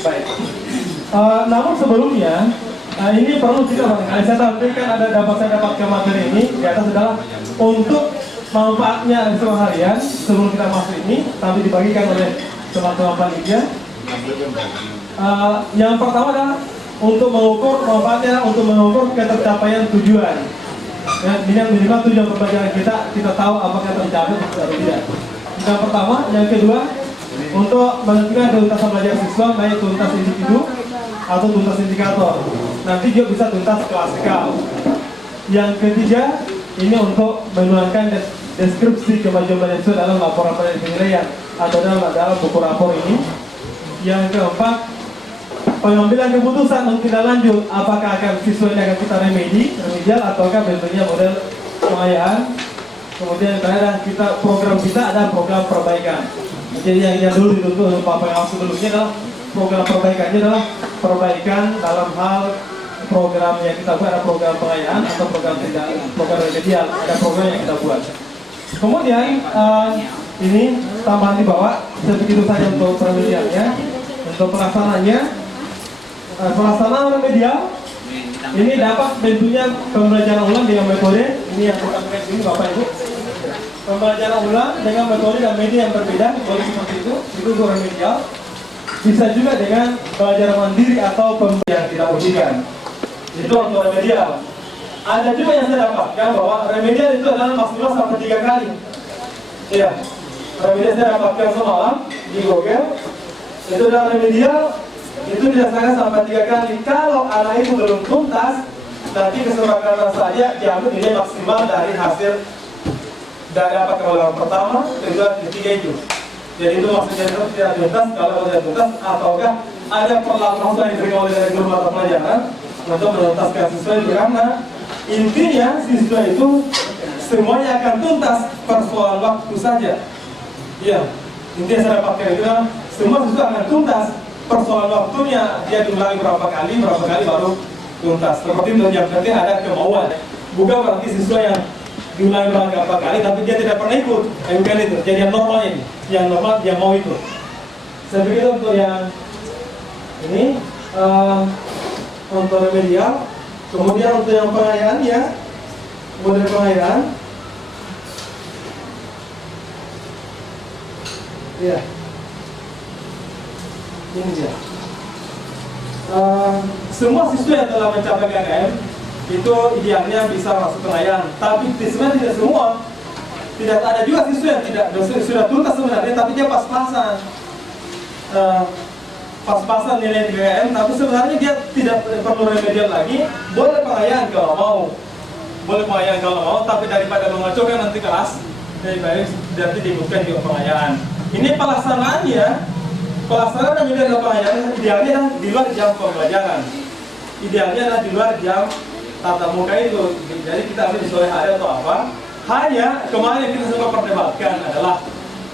Baik. Namun sebelumnya, ini perlu kita saya sampaikan saya dapatkan materi ini di atas adalah untuk manfaatnya sehari-harian sebelum kita masuk ini, tapi dibagikan oleh teman-teman panitia. Yang pertama adalah untuk mengukur manfaatnya, untuk mengukur ketercapaian tujuan. Ya, ini yang minimal tujuan pembelajaran kita tahu apakah tercapai atau tidak. Yang pertama, yang kedua, untuk menentukan tuntasan belajar siswa baik tuntas individu atau tuntas indikator. Nanti juga bisa tuntas klasikal. Yang ketiga, ini untuk menuangkan deskripsi kemajuan belajar siswa dalam laporan penilaian atau dalam buku rapor ini. Yang keempat, pengambilan keputusan untuk tidak lanjut, apakah akan siswa ini akan kita remedial ataukah bentuknya model pengayaan. Kemudian program kita ada program perbaikan. Jadi yang dulu dituntut oleh Pak Pengawas sebelumnya adalah program perbaikannya adalah perbaikan dalam hal program yang kita buat, ada program pengayaan atau program remedial, ada program yang kita buat. Kemudian ini tambahan di bawah, sebegitu saja untuk remedialnya. Untuk pelaksanaan remedial ini dapat bentuknya pembelajaran ulang dengan metode ini yang kita pakai ini Bapak Ibu. Pembelajaran ulang dengan metode dan media yang berbeda, boleh seperti itu untuk remedial. Bisa juga dengan belajar mandiri atau pembelajaran yang tidak ujikan. Itu untuk remedial. Ada juga yang saya dapatkan bahwa remedial itu adalah maksimal sampai 3 kali. Iya, remedial saya dapatkan semalam di Google. Itu adalah remedial, itu dilaksanakan sampai 3 kali. Kalau anak itu belum tuntas, nanti kesepakatan saja diambil nilai maksimal dari hasil dari apa kemudian pertama, kedua, ketiga itu. Jadi itu maksudnya itu tidak tuntas, kalau tidak tuntas, ataukah ada perlakuan yang diberikan oleh dari guru mata pelajaran untuk menuntaskan siswa itu, karena intinya siswa itu semuanya akan tuntas, persoalan waktu saja. Iya, intinya saya dapatkan itu semua siswa akan tuntas, persoalan waktunya dia diulangi berapa kali baru tuntas. Seperti itu, yang penting ada kemauan. Bukan berarti siswa yang diulangi berapa kali tapi dia tidak pernah ikut, bukan itu. Jadi yang normal ini, yang normal dia mau ikut. Saya pikir untuk yang ini untuk remedial. Kemudian untuk yang pengayaan ya, model pengayaan. Ya, ini dia. Semua siswa yang telah mencapai KKM itu idealnya bisa masuk pengayaan, tapi sebenarnya tidak semua. Tidak ada juga siswa yang tidak sudah tuntas sebenarnya, tapi dia pas-pasan. Pas-pasan nilai di KKM, tapi sebenarnya dia tidak perlu remedial lagi. Boleh pengayaan kalau mau, tapi daripada mengacaukan nanti kelas, lebih baik nanti dibutuhkan juga pengayaan. Ini pelaksanaannya, pelaksanaan remedial pengayaan idealnya adalah di luar jam pembelajaran. Idealnya adalah di luar jam tatap muka itu. Jadi kita ambil di sore hari atau apa. Hanya kemarin kita sempat perdebatkan adalah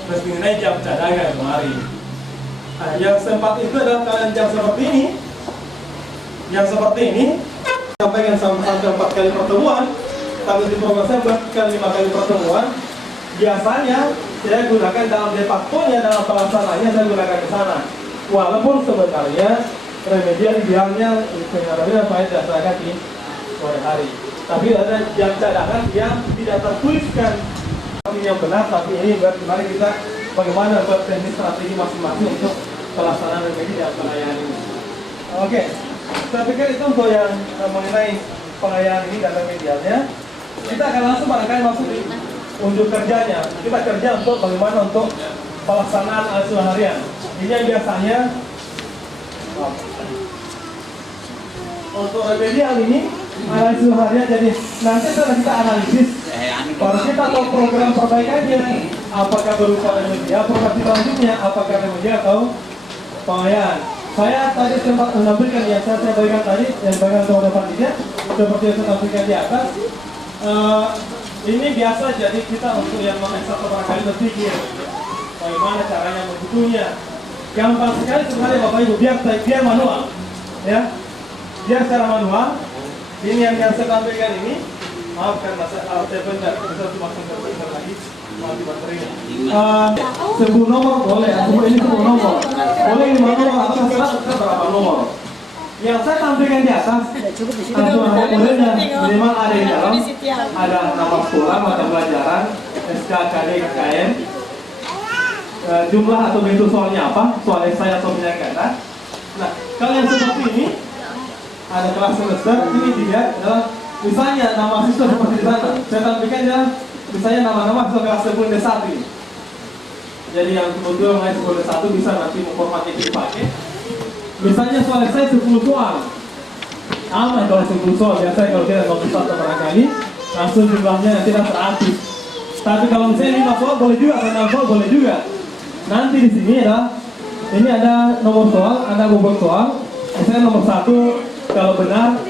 mengenai jam cadangan kemarin. Nah, yang sempat itu adalah kalian jam seperti ini. Yang seperti ini sampaikan sampai 4 kali pertemuan. Tapi di program saya buatkan 5 kali pertemuan. Biasanya saya gunakan dalam de facto-nya, dalam pelaksanaannya saya gunakan ke sana. Walaupun sebenarnya remedial idealnya pengadanya saya dasarkan di sore hari. Tapi ada jam cadangan yang tidak tertuliskan yang benar, tapi ini mari kita bagaimana buat teknis strategi masing-masing untuk pelaksanaan remedial dan pengayaan ini. Oke, saya pikir itu untuk yang mengenai pengayaan ini dan remedialnya. Kita akan langsung barangkali masuk di unjuk kerjanya. Kita kerja untuk bagaimana untuk pelaksanaan asuhan harian. Ini yang biasanya untuk remedial ini analisis harian. Jadi nanti setelah kita analisis, baru kita tahu program perbaikannya apakah berupa remedial, program selanjutnya apakah remedial atau pengayaan. Saya tadi sempat menampilkan yang saya berikan tadi, yang bagian kepada panitia seperti yang saya tampilkan di atas. Ini biasa, jadi kita untuk yang mengekstra barangkali berpikir bagaimana caranya membukunya. Gampang sekali sebenarnya Bapak Ibu, biar manual, ya, biar secara manual. Ini yang saya tampilkan ini, maaf karena saya bentar, bisa langsung terbentar lagi. Sebuah nomor boleh, ini sebuah nomor boleh 5 nomor atau Yang saya tampilkan di atas, aturan-aturannya memang ada di dalam, ada nama sekolah, mata pelajaran, SKKD, KKN, jumlah atau bentuk soalnya apa, soal esai atau penilaian kata. Nah, kalau yang seperti ini, ada kelas semester, ini dilihat adalah misalnya nama siswa seperti di sana. Saya tampilkan adalah misalnya nama-nama siswa kelas 10 D1 ini. Jadi yang kemudian mulai 10 D1 bisa nanti format itu dipakai. Misalnya soal esai 10 soal. Aman kalau 10 soal, biasanya kalau kita mau bisa barangkali langsung jumlahnya nanti dah 100. Tapi kalau misalnya 5 soal boleh juga, atau 6 soal boleh juga. Nanti di sini ini ada nomor soal, ada bobot soal. Misalnya nomor 1 kalau benar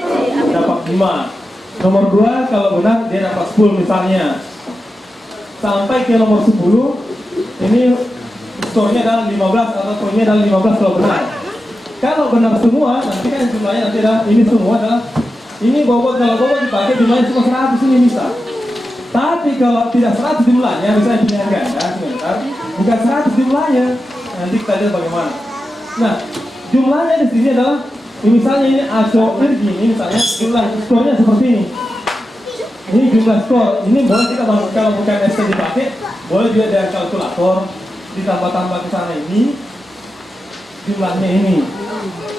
dapat 5. Nomor 2 kalau benar dia dapat 10 misalnya. Sampai ke nomor 10 ini skornya adalah 15 atau poinnya adalah 15 kalau benar. Kalau benar semua, nanti kan jumlahnya nanti adalah ini semua adalah ini bobot, kalau bobot dipakai jumlahnya cuma 100 ini bisa. Tapi kalau tidak 100 jumlahnya, misalnya pilihan ganda sebentar, bukan 100 jumlahnya. Nanti kita lihat bagaimana. Nah, jumlahnya di sini adalah misalnya ini asoir gini, misalnya jumlah skornya seperti ini. Ini jumlah skor. Ini boleh kita kalau bukan ST dipakai, boleh juga dengan kalkulator ditambah-tambah ke sana ini. Jumlahnya ini.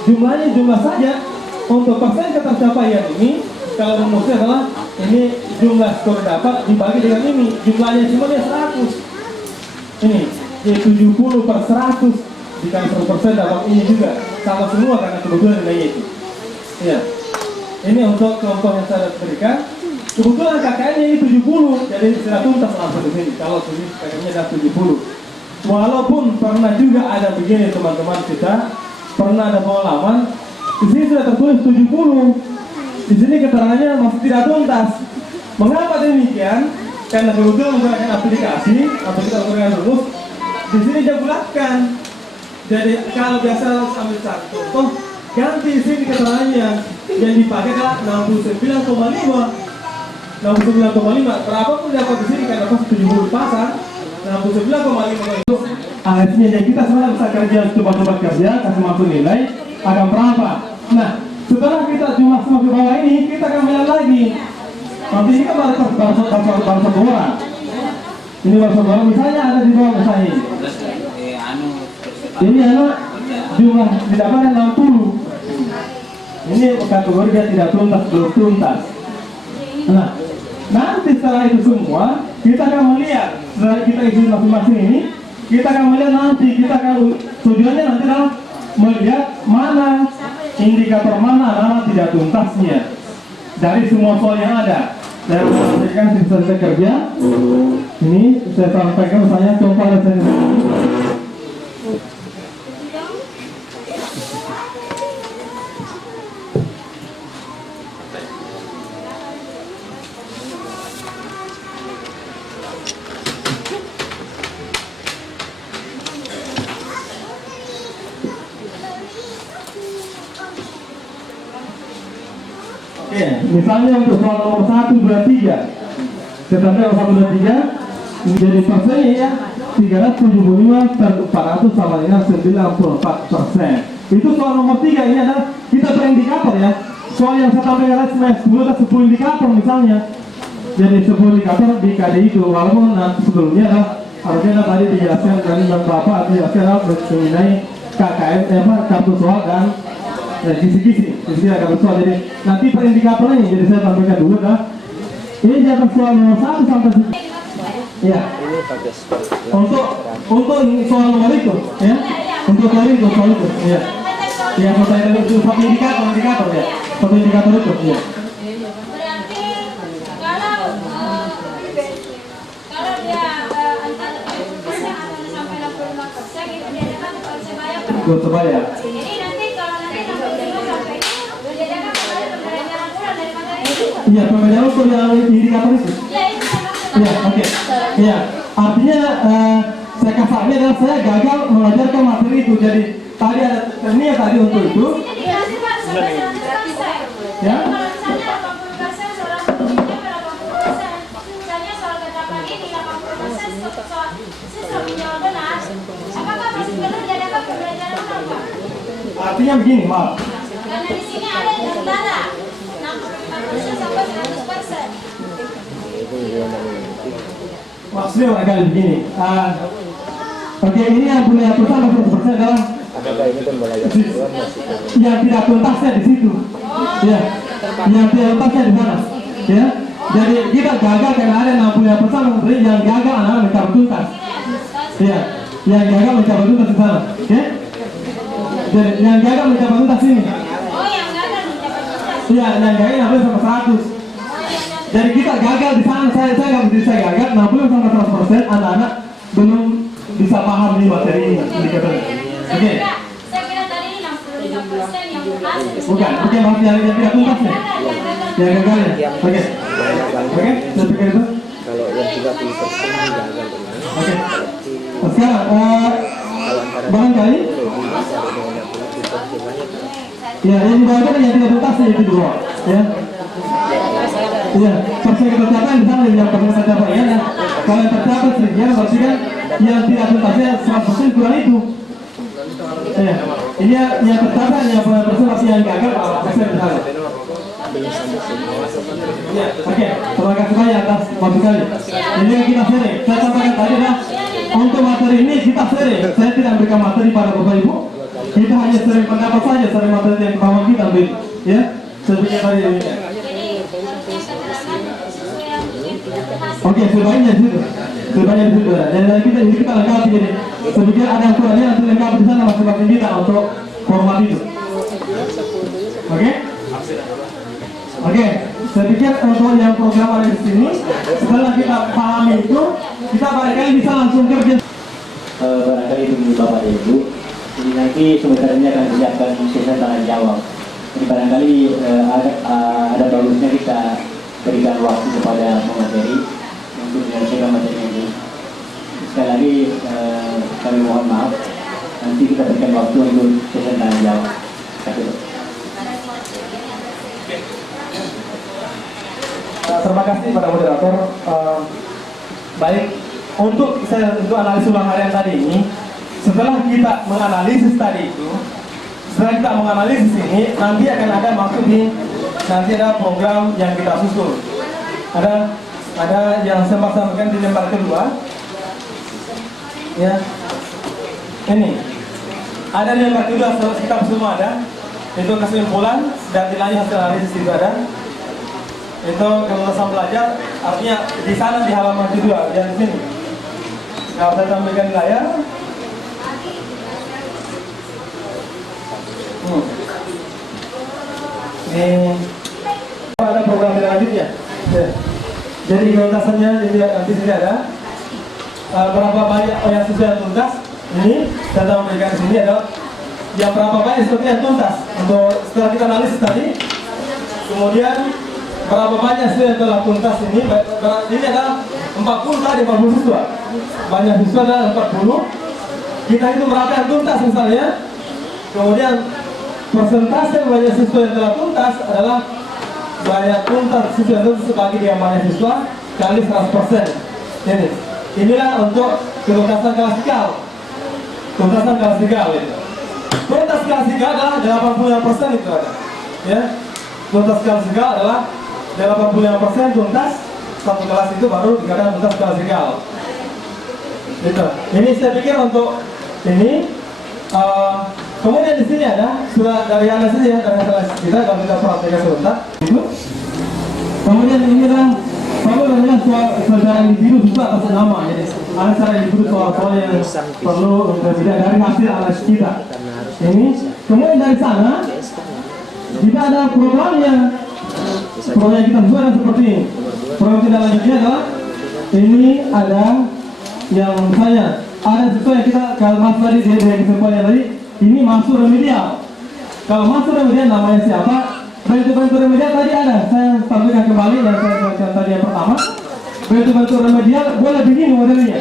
Jumlahnya jumlah saja. Untuk persen ketercapaian ini, kalau rumusnya adalah ini jumlah skor dapat dibagi dengan ini. Jumlahnya cuma 100. Ini, jadi 70 per 100 dikali 100% dapat ini juga. Sama semua karena kebetulan nilainya itu. Ya. Ini untuk contoh yang saya berikan. Kebetulan KKN-nya ini 70, jadi sudah tuntas langsung di sini. Kalau sini KKN-nya adalah 70. Walaupun pernah juga ada begini teman-teman kita, pernah ada pengalaman, di sini sudah tertulis 70. Di sini keterangannya masih tidak tuntas. Mengapa demikian? Karena kebetulan menggunakan aplikasi atau kita menggunakan rumus, di sini dia bulatkan. Jadi kalau biasa ambil contoh, ganti di sini keterangannya yang dipakai adalah 69,5. 69,5. Berapapun dapat di sini kan dapat 70 pasang. 69,5 itu akhirnya yang kita sebenarnya bisa kerja, coba-coba kerja, kasih masuk nilai akan berapa. Nah, setelah kita jumlah semua ke bawah ini, kita akan melihat lagi. Nanti ini kan baru satu orang. Ini baru satu orang, misalnya ada di bawah misalnya ini. Ini adalah jumlah didapatkan 60. Ini kategori dia tidak tuntas, belum tuntas. Nah, nanti setelah itu semua, kita akan melihat setelah kita isi masing-masing ini, kita akan melihat nanti, kita akan tujuannya nanti adalah melihat mana indikator mana tidak tuntasnya dari semua soal yang ada. Saya sampaikan selesai kerja. Ini saya sampaikan misalnya contoh ada saya. Oke, misalnya untuk soal nomor 1, 2, 3 tetapi nomor 1, 2, 3 menjadi persennya ya 375 per 400 sama dengan 94%. Itu soal nomor 3. Ini adalah kita berindikator ya. Soal yang saya tampilkan semester 10 ada 10 indikator misalnya. Jadi 10 indikator di KD itu, walaupun nanti sebelumnya harusnya tadi dijelaskan dari beberapa dijelaskan mengenai KKM kartu soal dan kisi-kisi ada soal. Jadi nanti per indikatornya, jadi saya tampilkan dulu ini jatuh soal nomor 1 sampai 10. Ya. Untuk soal nomor itu, ya. Untuk soal itu, ya. Ya, saya itu satu indikator ya. Satu indikator itu, ya. Berarti kalau dia antara 70% sampai 65% itu dia dapat persebaya. Persebaya. Jadi nanti kalau nanti 65 sampai dia dapat kembali pembelajaran ulang dari materi itu. Iya, pembelajaran untuk yang indikator itu. Ya, itu sama. Iya, oke. Iya, artinya saya kasarnya adalah saya gagal mengajarkan materi itu. Jadi tadi ada termnya tadi untuk itu. Ini dikasih Pak sampai 100%. Ya. Kalau misalnya 80% soal bunyinya 80%. Misalnya soal ketetapan ini 80% siswa menjawab benar. Apakah masih perlu dia dapat pembelajaran ulang, Pak? Artinya begini, maaf. Karena di sini ada yang darah 60% sampai 100%. Maksudnya barangkali begini. Oke, ini yang punya perusahaan 100% adalah yang tidak tuntasnya di situ. Ya, yang tidak tuntasnya di sana. Ya, jadi kita gagal karena ada 60% yang gagal anak mencapai tuntas. Ya, yang gagal mencapai tuntas di sana. Oke, jadi yang gagal mencapai tuntas ini. Oh, yang gagal mencapai tuntas. Ya, yang gagal 60 sampai 100. Jadi kita gagal di sana. Saya nggak bisa gagal 60 sampai 100%. Anak-anak belum bisa paham nih materi ini. Oke. Saya kira tadi ini 65% yang berhasil. Bukan maksud yang tidak tuntas ya? Yang gagal ya? Oke. Oke, saya pikir itu. Kalau yang 30% gagal. Oke. Sekarang, barangkali ya, yang di bawah itu yang tidak tuntas ya, itu di bawah. Ya. Iya, persen tercapai di sana yang persen tercapai ya. Nah, kalau yang tercapai sekian berarti kan yang tidak tuntasnya 100% kurang itu. Ya, ini yang tercapai yang persen masih yang gagal persen di sana. Ya, oke, terima kasih banyak atas masukannya. Ini yang kita sharing. Saya sampaikan tadi lah, untuk materi ini kita sharing. Saya tidak memberikan materi pada Bapak Ibu. Kita hanya sharing pendapat saja, sharing materi yang paham kita ambil. Ya, sebenarnya tadi ini. Oke, sebaiknya di situ. Sebaiknya di situ. Dan kita lengkapi jadi. Sedikit ada yang kurangnya nanti lengkapi di sana masing-masing kita untuk format itu. Oke? Oke, saya pikir untuk yang program ada di sini, setelah kita pahami itu, kita barangkali bisa langsung kerja. Barangkali itu Bapak dan Ibu. Jadi nanti sebentar ini akan disiapkan sesi tanya jawab. Jadi barangkali ada bagusnya kita berikan waktu kepada pemateri untuk menyelesaikan materi ini. Sekali lagi kami mohon maaf. Nanti kita berikan waktu untuk sesi tanya jawab. Terima kasih pada moderator. Baik, untuk analisis ulang harian tadi ini, setelah kita menganalisis tadi itu, setelah kita menganalisis ini, nanti akan ada masuk di nanti ada program yang kita susun. Ada yang saya sampaikan di lembar kedua. Ya, ini ada di lembar kedua, kita semua ada. Itu kesimpulan dan nilai hasil analisis itu ada. Itu kelulusan belajar, artinya di sana di halaman kedua, yang di sini. Nah, saya tampilkan nilai. Ini ada program selanjutnya. Ya. Jadi kelulusannya ini nanti sini ada berapa banyak yang sudah tuntas. Ini saya tampilkan di sini ada yang berapa banyak sebetulnya tuntas untuk setelah kita analisis tadi. Kemudian berapa banyak siswa yang telah tuntas ini? Ini ada 40 tadi 40 siswa. Banyak siswa ada 40. Kita itu berapa yang tuntas misalnya. Kemudian persentase banyak siswa yang telah tuntas adalah banyak tuntas siswa yang tuntas bagi yang banyak siswa kali 100%. Inilah untuk ketuntasan klasikal. Tuntasan klasikal itu. Tuntas klasikal adalah 85% itu ada. Ya. Tuntas klasikal adalah 85% tuntas satu kelas itu baru dikatakan tuntas klasikal. Gitu. Ini saya pikir untuk ini. Kemudian di sini ada surat dari Anda sendiri ya, dari kelas kita kalau kita perhatikan sebentar. Itu. Kemudian inilah soal saudara individu juga atas nama. Jadi ada secara individu soal-soal yang perlu berbeda dari hasil analisis kita. Ini. Kemudian dari sana kita ada programnya. Program kita juga ada seperti ini. Program tidak lanjutnya adalah ini ada yang misalnya ada sesuatu yang kita kalau masuk tadi di kesempatan tadi ini masuk remedial. Kalau masuk remedial namanya siapa? Bantu remedial tadi ada. Saya sampaikan kembali yang saya sampaikan tadi yang pertama. Bantu remedial boleh begini modelnya.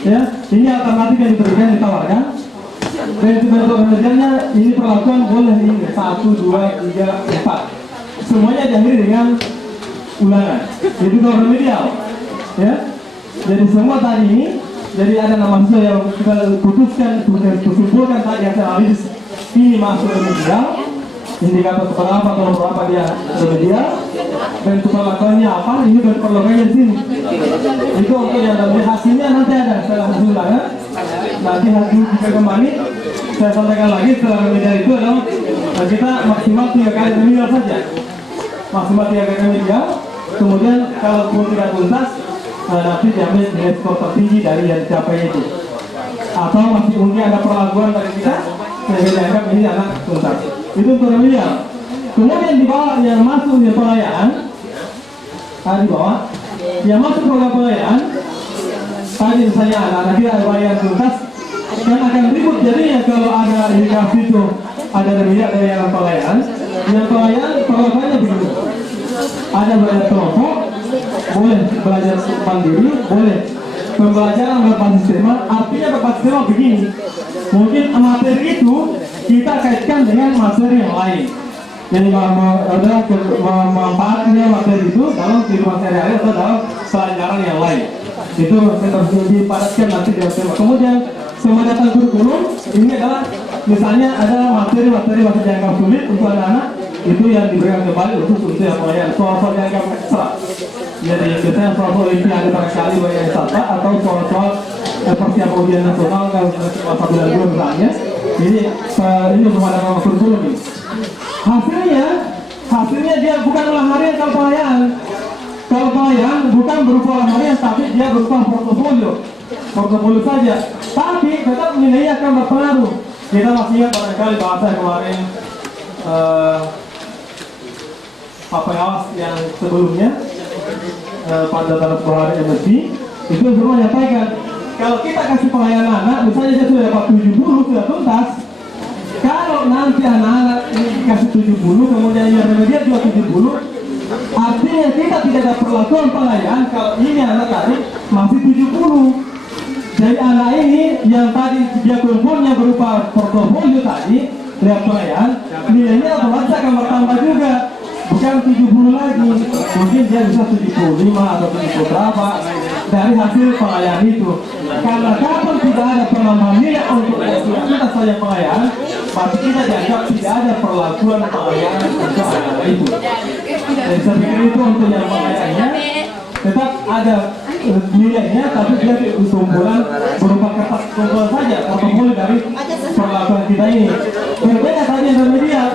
Ya, ini alternatif yang diberikan ditawarkan. Bantu remedialnya ini perlakuan boleh ini 1, 2, 3, 4. Semuanya diakhiri dengan ulangan. Itu kalau remedial. Ya. Jadi semua tadi ini, jadi ada nama siswa yang kita putuskan, kemudian kumpulkan tadi hasil analisis ini masuk remedial. indikator seberapa atau berapa dia remedial, bentuk perlakuannya apa, ini bentuk perlakuannya di sini. Itu untuk yang dari hasilnya nanti ada setelah hasil ulangan. Nanti hasil jika kembali, saya sampaikan lagi setelah remedial itu adalah kita maksimal 3 kali remedial saja. Maksimal 3 kali remedial. Kemudian kalaupun tidak tuntas, nanti diambil nilai skor tertinggi dari yang dicapai itu. Atau masih mungkin ada perlakuan dari kita, saya dianggap ini anak tuntas. Itu untuk remedial. Kemudian di bawah yang masuk di pelayanan, di bawah yang masuk program pelayanan, tadi misalnya anak-anak kita ada yang tuntas, kan akan ribut. Jadi ya kalau ada indikasi itu ada remedial dari yang pelayanan perlakuannya begitu. Ada belajar kelompok, boleh belajar mandiri, boleh pembelajaran berbasis tema. Artinya berbasis tema begini, mungkin materi itu kita kaitkan dengan materi yang lain. Jadi adalah manfaatnya materi itu dalam kehidupan sehari-hari atau dalam pelajaran yang lain. Itu harus dipadatkan nanti dengan tema. Kemudian semua data kurikulum ini adalah misalnya ada materi-materi bahasa jangka sulit untuk anak-anak, itu yang diberikan kembali untuk yang pelajaran soal-soal jangka ekstra. Jadi biasanya soal-soal olimpiade barangkali yang satu atau soal-soal persiapan ujian nasional kalau masa bulan 2 misalnya. Jadi ini belum ada nama kurikulum ini. Hasilnya dia bukan ulang harian kalau pelayanan. Kalau pelayanan bukan berupa ulang harian, tapi dia berupa portofolio saja. Tapi tetap nilainya akan berpengaruh. Kita masih ingat barangkali bahasa kemarin Pak Pengawas yang sebelumnya pada dalam hari MSc itu semua menyampaikan kalau kita kasih pelayanan anak, misalnya dia sudah dapat 70 sudah tuntas. Kalau nanti anak-anak ini dikasih 70, kemudian yang remedial juga 70, artinya kita tidak ada perlakuan pelayanan kalau ini anak tadi masih 70. Jadi anak ini yang tadi dia kumpulnya berupa portofolio tadi, lihat pelayanan, nilainya otomatis akan bertambah juga. Bukan 70 lagi, mungkin dia bisa 75 atau 70 berapa dari hasil pelayanan itu. Karena kapan tidak ada penambahan nilai untuk kita saja pelayanan, berarti kita dianggap tidak ada perlakuan pelayanan untuk anak itu. Jadi saya pikir itu untuk yang pelayanannya tetap ada nilainya, tapi dia kumpulan berupa kertas kumpulan saja, portofolio dari perlakuan kita ini. Berbeda tadi yang remedial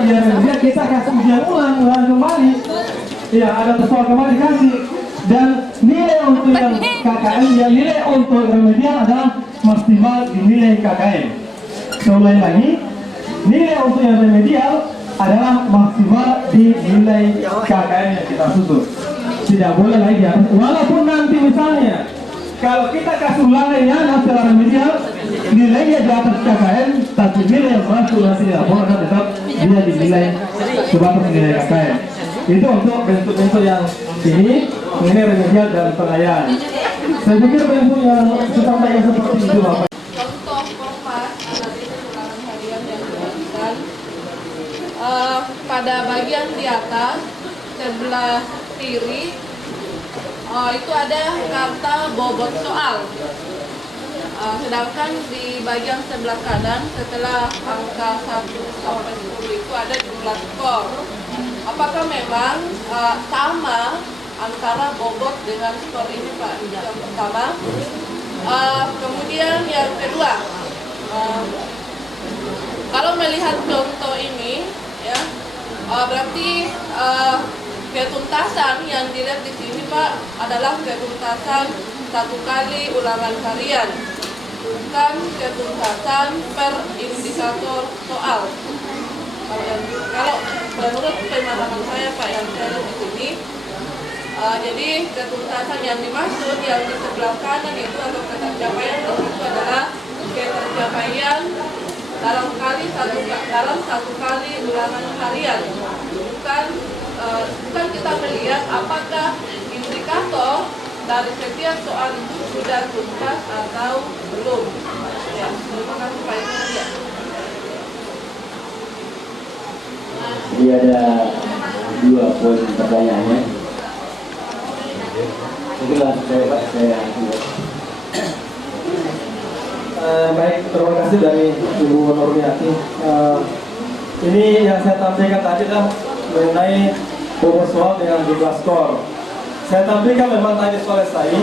kita kasih ujian ulang kembali. Ya, ada persoalan kembali kasih. Dan nilai untuk yang KKM, ya nilai untuk remedial adalah maksimal di nilai KKM. Saya ulangi lagi, nilai untuk yang remedial adalah maksimal di nilai KKM yang kita susun. Tidak boleh lagi di atas. Walaupun nanti misalnya kalau kita kasih ulangannya setelah remedial nilainya di atas KKM, tapi nilai yang masuk nanti tidak boleh, tetap dia dinilai sebatas nilai KKM. Itu untuk bentuk-bentuk yang ini remedial dan pelayanan. Saya pikir bentuk yang disampaikan seperti itu Bapak. Contoh format analisis ulangan harian yang dilakukan pada bagian di atas sebelah kiri itu ada kata bobot soal. Sedangkan di bagian sebelah kanan setelah angka 1 sampai 10 itu ada jumlah skor. Apakah memang sama antara bobot dengan skor ini Pak? Yang pertama. Kemudian yang kedua, kalau melihat contoh ini ya, berarti ketuntasan yang dilihat di sini Pak adalah ketuntasan 1 kali ulangan harian, bukan ketuntasan per indikator soal. Kalau menurut pemahaman saya Pak yang saya lihat di sini, jadi ketuntasan yang dimaksud yang di sebelah kanan itu atau ketercapaian itu adalah ketercapaian dalam satu kali ulangan harian, bukan kita melihat apakah indikator dari setiap soal itu sudah tuntas atau belum. Ya, terima kasih Pak. Jadi ada 2 poin pertanyaannya. Mungkin langsung saya baik, terima kasih dari Ibu Nurmiati. Ini yang saya tampilkan tadi adalah mengenai bobot soal dengan jumlah skor. Saya tampilkan memang tadi soal saya.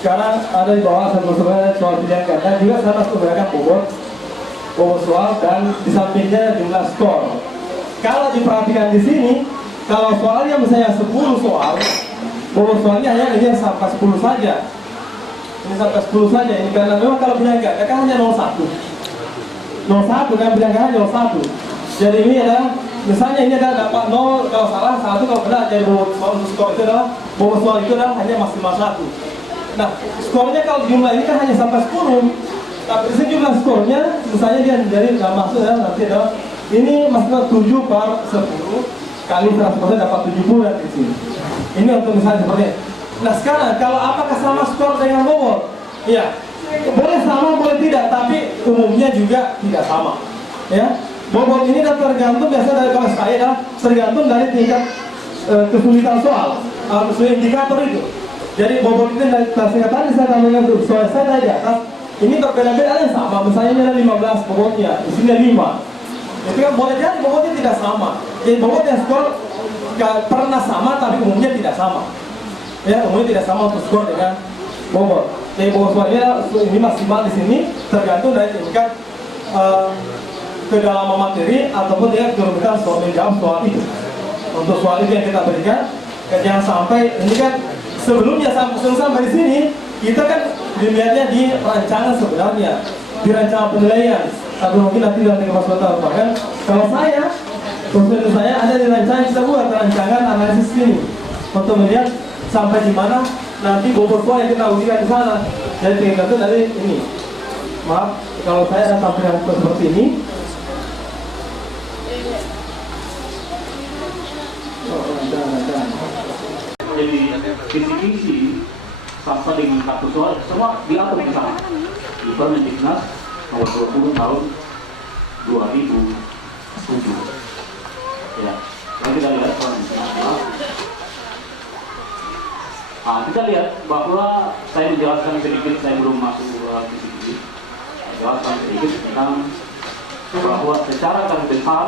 Sekarang ada di bawah satu soal pilihan ganda juga saya harus menggunakan bobot soal dan di sampingnya jumlah skor. Kalau diperhatikan di sini, kalau soalnya misalnya 10 soal, bobot soalnya hanya ini sampai 10 saja. Ini sampai 10 saja. Ini karena memang kalau pilihan ganda kan hanya 01. 01 kan pilihan ganda hanya 01. Jadi ini adalah misalnya ini adalah dapat 0 kalau salah 1 kalau benar, jadi bobot soal untuk skor itu adalah bobot soal itu adalah hanya maksimal 1. Nah, skornya kalau jumlah ini kan hanya sampai 10. Tapi di sini jumlah skornya misalnya dia jadi nggak masuk ya, nanti adalah ini maksimal 7 per 10 kali 100% dapat 70 dan di sini. Ini untuk misalnya seperti ini. Nah sekarang kalau apakah sama skor dengan bobot? Iya, boleh sama boleh tidak, tapi umumnya juga tidak sama. Ya, bobot ini tergantung biasa dari kalau saya adalah tergantung dari tingkat kesulitan soal atau indikator itu. Jadi bobot itu dari tadi saya tambahkan untuk soal saya dari atas ini berbeda-beda ada yang sama. Misalnya ini ada 15 bobotnya, di sini ada 5. Itu kan boleh jadi bobotnya tidak sama. Jadi bobot yang skor pernah sama tapi umumnya tidak sama. Ya, umumnya tidak sama untuk skor dengan bobot. Jadi bobot soalnya ini maksimal di sini tergantung dari tingkat kedalaman materi ataupun dia kerumitan soal menjawab soal itu. Untuk soal itu yang kita berikan, jangan sampai ini kan sebelumnya sampai di sini kita kan dilihatnya di rancangan sebenarnya, di rancangan penilaian. Tapi mungkin nanti dalam 3 tahun bahkan kalau saya ada di rancangan kita buat rancangan analisis ini untuk melihat sampai di mana nanti bobot soal yang kita ujikan di sana. Jadi tergantung dari ini. Maaf kalau saya ada tampilan seperti ini. Jadi kisi-kisi sampai dengan kartu soal semua diatur di sana di Permendiknas nomor 20 tahun 2007. Ya, kalau kita lihat kita lihat bahwa saya menjelaskan sedikit, saya belum masuk kisi-kisi. Jelaskan sedikit tentang bahwa secara garis besar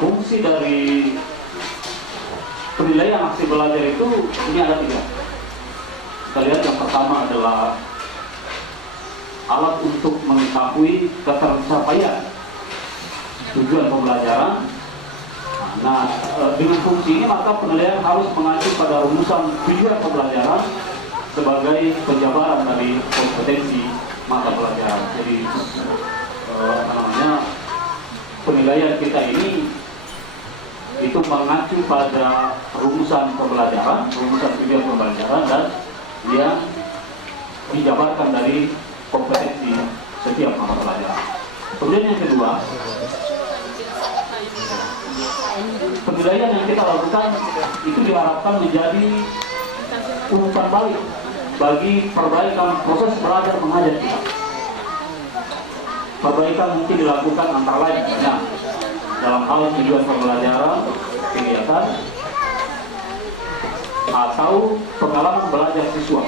fungsi dari penilaian aksi belajar itu ini ada 3. Kita lihat yang pertama adalah alat untuk mengetahui ketercapaian tujuan pembelajaran. Nah, dengan fungsi ini maka penilaian harus mengacu pada rumusan tujuan pembelajaran sebagai penjabaran dari kompetensi mata pelajaran. Jadi penilaian kita ini itu mengacu pada rumusan pembelajaran, rumusan tujuan pembelajaran dan yang dijabarkan dari kompetensi setiap mata pelajaran. Kemudian yang kedua, penilaian yang kita lakukan itu diharapkan menjadi umpan balik bagi perbaikan proses belajar mengajar kita. Perbaikan mungkin dilakukan antara lain dalam hal tujuan pembelajaran, kegiatan, atau pengalaman belajar siswa,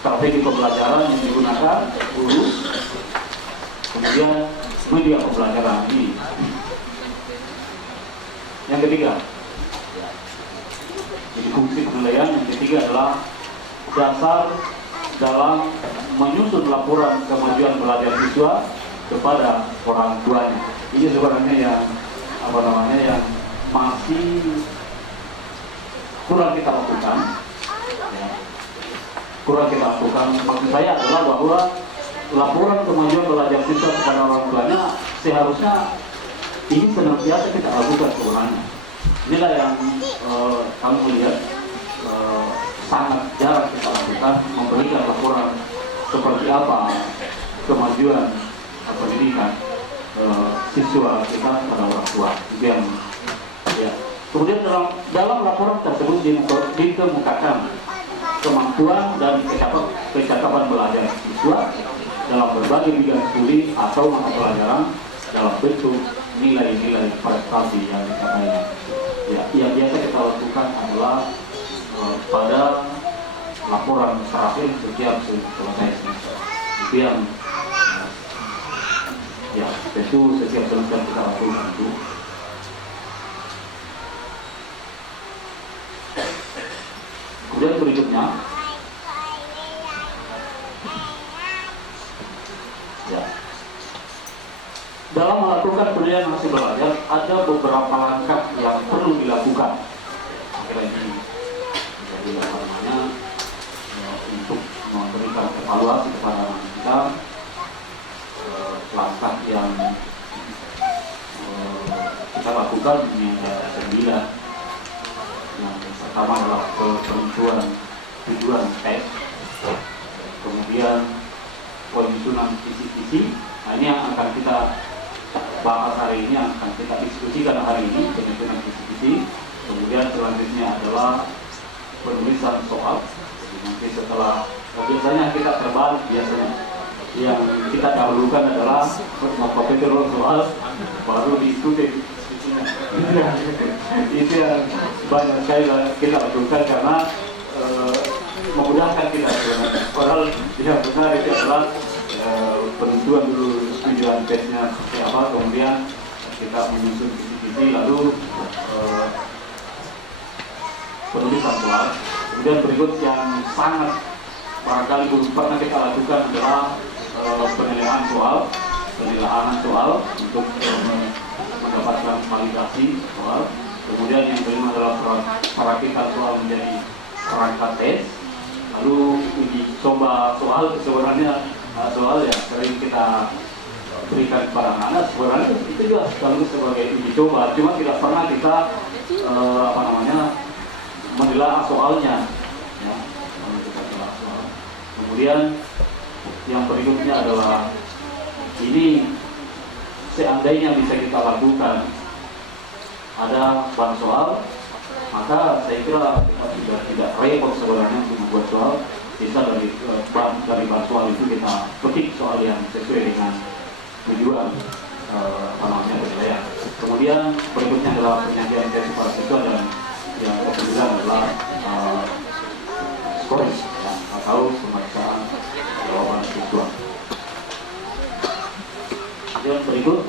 strategi pembelajaran yang digunakan guru, kemudian media pembelajaran ini. Yang ketiga, jadi fungsi penilaian yang ketiga adalah dasar dalam menyusun laporan kemajuan belajar siswa kepada orang tuanya. Ini sebenarnya yang yang masih kurang kita lakukan. Ya. Kurang kita lakukan. Maksud saya adalah bahwa laporan kemajuan belajar siswa kepada orang tuanya seharusnya ini senantiasa kita lakukan sebenarnya. Inilah yang kami melihat sangat jarang kita lakukan, memberikan laporan seperti apa kemajuan pendidikan siswa kita kepada orang tua. Yang, ya. Kemudian dalam laporan tersebut dikemukakan kemampuan dan kecakapan belajar siswa dalam berbagai bidang studi atau mata pelajaran dalam bentuk nilai-nilai prestasi yang dicapainya. Ya, yang biasa kita lakukan adalah pada laporan terakhir setiap selesai semester. Itu yang Ya, tentu setiap semester kita lakukan itu. Kemudian berikutnya, ya, dalam melakukan penilaian hasil belajar ada beberapa langkah yang perlu dilakukan. Akhirnya ini jadi apa namanya untuk memberikan evaluasi kepada anak kita. Langkah yang kita lakukan ini ada 9. Yang pertama adalah penentuan tujuan tes, kemudian penyusunan kisi-kisi. Nah, ini yang akan kita bahas hari ini, yang akan kita diskusikan hari ini, penyusunan kisi-kisi. Kemudian selanjutnya adalah penulisan soal. Jadi nanti setelah biasanya kita terbalik biasanya. Yang kita dahulukan adalah memperhatikan soal, baru diikuti. Itu yang banyak sekali kita lakukan karena memudahkan kita sebenarnya. Padahal yang benar itu adalah penentuan dulu tujuan tesnya seperti apa, kemudian kita menyusun kisi-kisi, lalu penulisan soal. Kemudian berikut yang sangat barangkali belum pernah kita lakukan adalah penilaian soal untuk mendapatkan validasi soal. Kemudian yang kelima adalah perakitan soal menjadi perangkat tes. Lalu uji coba soal, sebenarnya soal yang sering kita berikan kepada anak, sebenarnya itu juga sekaligus sebagai uji coba. Cuma tidak pernah kita menilai soalnya. Ya, kita menilai soal. Kemudian yang berikutnya adalah ini seandainya bisa kita lakukan ada bahan soal, maka saya kira kita sudah tidak repot sebenarnya untuk membuat soal. Bisa dari bahan soal itu kita petik soal yang sesuai dengan tujuan penilaian. Kemudian berikutnya adalah penyajian tes para siswa, dan yang ketiga adalah scoring atau pemeriksaan jawaban siswa. Yang berikut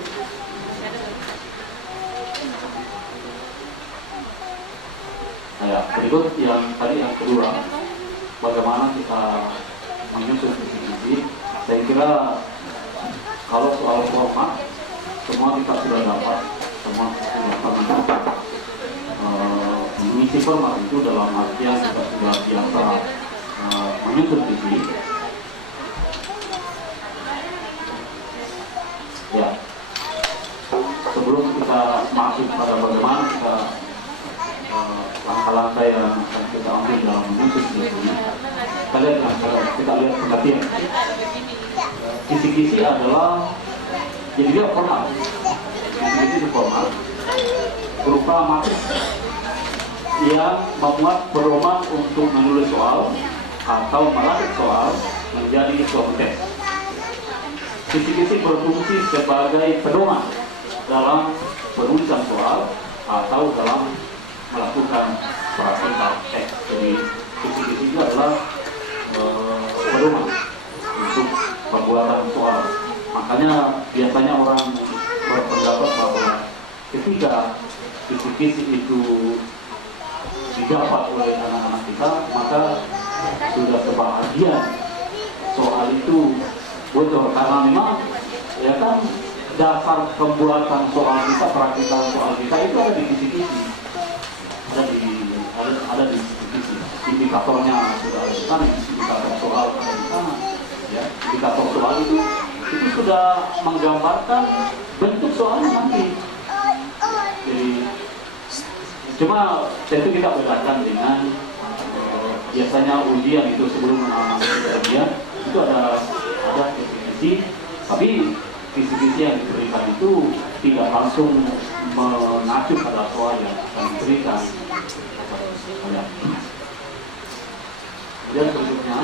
yang tadi yang kedua, bagaimana kita menyusun kisi-kisi. Saya kira kalau soal format semua kita sudah dapat, semua sudah pernah mengisi format itu dalam artian kita sudah biasa menyusun kisi. Ya, sebelum kita masuk pada bagaimana kita langkah-langkah yang akan kita ambil dalam menyusun kisi, kita lihat pengertian. Kisi-kisi adalah jadi dia formal. Kisi-kisi itu formal berupa materi yang memuat pedoman untuk menulis soal atau merakit soal menjadi suatu tes. Kisi-kisi berfungsi sebagai pedoman dalam penulisan soal atau dalam melakukan praktik teks. Jadi kisi-kisi itu adalah pedoman untuk pembuatan soal. Makanya biasanya orang berpendapat bahwa ketika kisi-kisi itu didapat oleh anak-anak kita, maka sudah sebahagian soal itu bocor, karena memang ya kan dasar pembuatan soal kita, praktikan soal kita itu ada di kisi-kisi, ada di kisi-kisi. Indikatornya sudah ada di sana, indikator soal ada di sana. Ya, indikator soal itu sudah menggambarkan bentuk soalnya nanti. Jadi cuma tentu kita bedakan dengan biasanya ujian itu sebelum ujian itu ada kisi-kisi, tapi kisi-kisi yang diberikan itu tidak langsung mengacu pada soal yang akan diberikan. Kemudian berikutnya,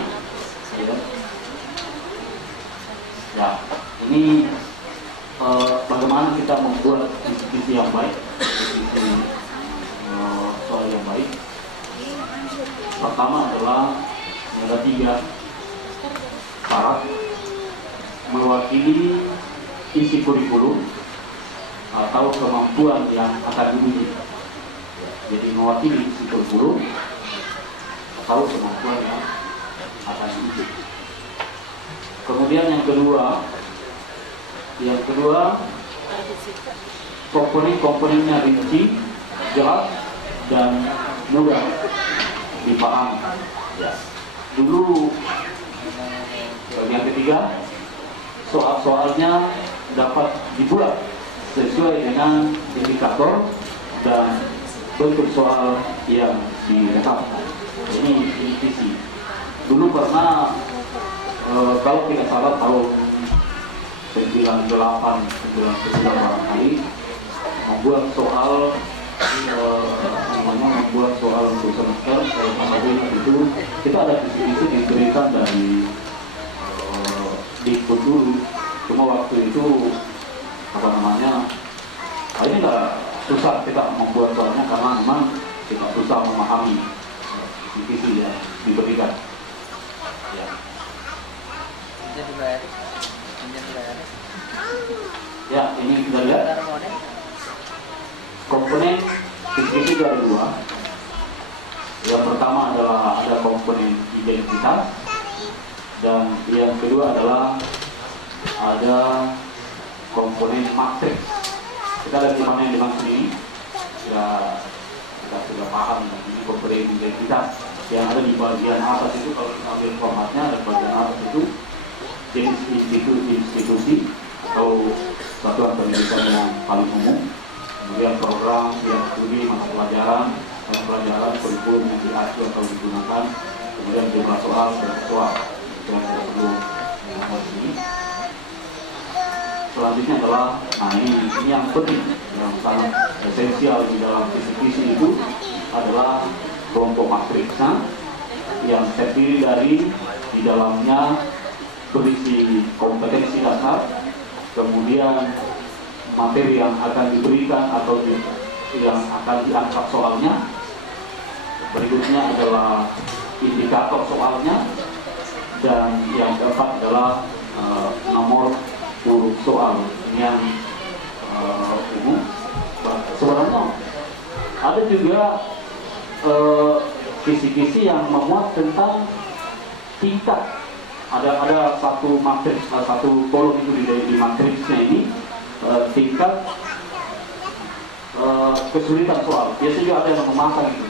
ya ini bagaimana kita membuat kisi-kisi yang baik, kisi soal yang baik. Pertama adalah ada 3 syarat: mewakili isi kurikulum atau kemampuan yang akan diuji. Jadi mewakili isi kurikulum atau kemampuan yang akan diuji. Kemudian yang kedua komponen-komponennya rinci, jelas, dan mudah dipahami. Ya. Dulu yang ketiga, soal-soalnya dapat dibuat sesuai dengan indikator dan bentuk soal yang ditetapkan. Ini visi. Dulu pernah kalau tidak salah tahun 98 barangkali membuat soal membuat soal untuk semester itu kita ada visi-visi diberikan dari Dikbud dulu. Cuma waktu itu ini nggak susah kita membuat soalnya karena memang kita susah memahami visi yang diberikan. Ya, ini kita lihat komponen visi itu ada dua. Yang pertama adalah ada komponen identitas, dan yang kedua adalah ada komponen matriks. Kita lihat di mana yang dimaksud ini. Kita sudah paham ini komponen identitas yang ada di bagian atas itu. Kalau kita ambil formatnya, ada bagian atas itu jenis institusi atau satuan pendidikan yang paling umum, kemudian program, studi, mata pelajaran, kurikulum yang diacu atau digunakan, kemudian jumlah soal dan soal yang tidak perlu mengenai ini. Selanjutnya adalah, ini yang penting, yang sangat esensial di dalam visi itu adalah kelompok matriksnya yang terdiri dari di dalamnya berisi kompetensi dasar, kemudian materi yang akan diberikan atau yang akan diangkat soalnya. Berikutnya adalah indikator soalnya, dan yang keempat adalah nomor urut soal. Ini yang umum. Sebenarnya ada juga kisi-kisi yang memuat tentang tingkat. Ada satu matriks, satu kolom itu di matriksnya ini tingkat kesulitan soal. Biasanya juga ada yang memasang itu,